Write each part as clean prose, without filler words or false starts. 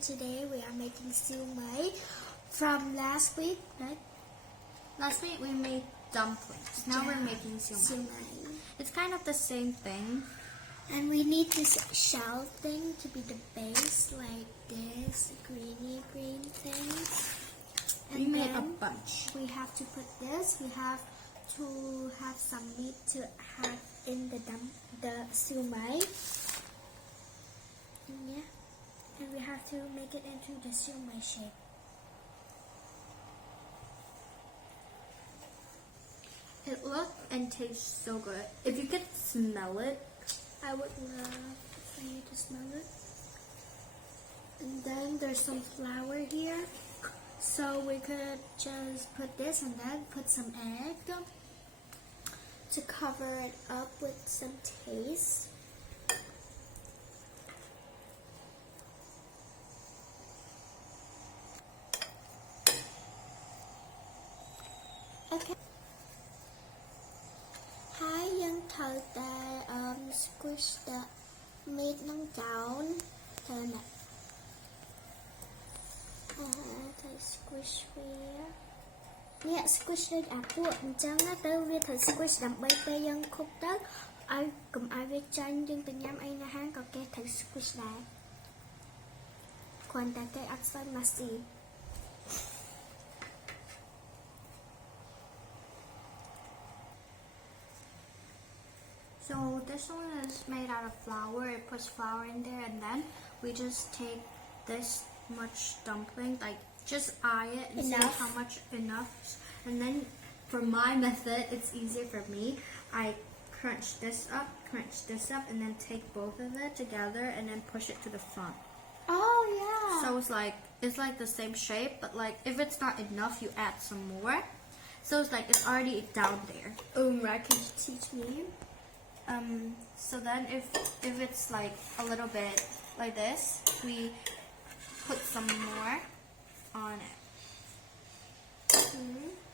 and today we are making siu mai from last week, right? Last week we made dumplings. Now we're making siu mai. It's kind of the same thing. And we need this shell thing to be the base, like this greeny green thing. We made a bunch. We have to put this. We have to have some meat to have in the siu mai. Yeah. And we have to make it into the siu mai shape. It looks and tastes so good. If you could smell it, I would love for you to smell it. And then there's some flour here. So we could just put this and then put some egg to cover it up with some taste. Okay. Hai dân thử ta squish the meat nâng down. Thử nè. Thử squishវានេះ squish ដូចអាពួកអញ្ចឹងណាទៅវាត្រូវ squish ដើម្បីពេលយើងខុបទៅឲ្យកុំឲ្យវាចាញ់យើងទៅញ៉ាំអីនៅហាងក៏គេត្រូវ squish ដែរគ្រាន់តែគេអត់សូវម៉ាស៊ី So this one is made out of flour. It puts flour in there, and then we just take this much dumpling, like just eye it and see how much enough. And then for my method, it's easier for me. I crunch this up, and then take both of it together and then push it to the front. Oh yeah. So it's like the same shape, but like if it's not enough, you add some more. So it's like it's already down there. Right? Can you teach me? So then if it's like a little bit like this, we put some more on it.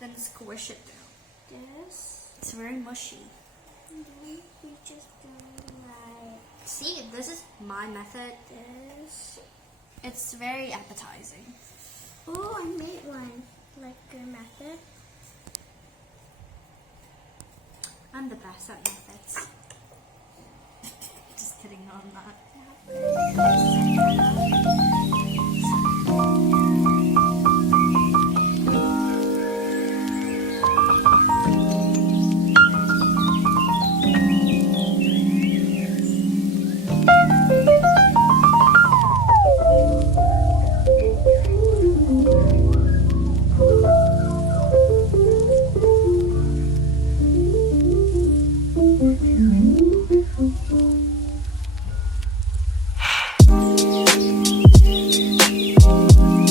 Then squish it down. This. It's very mushy. And then we just do like See, this is my method. this. It's very appetizing. Oh, I made one like your method. I'm the best at methods. Just kidding on that.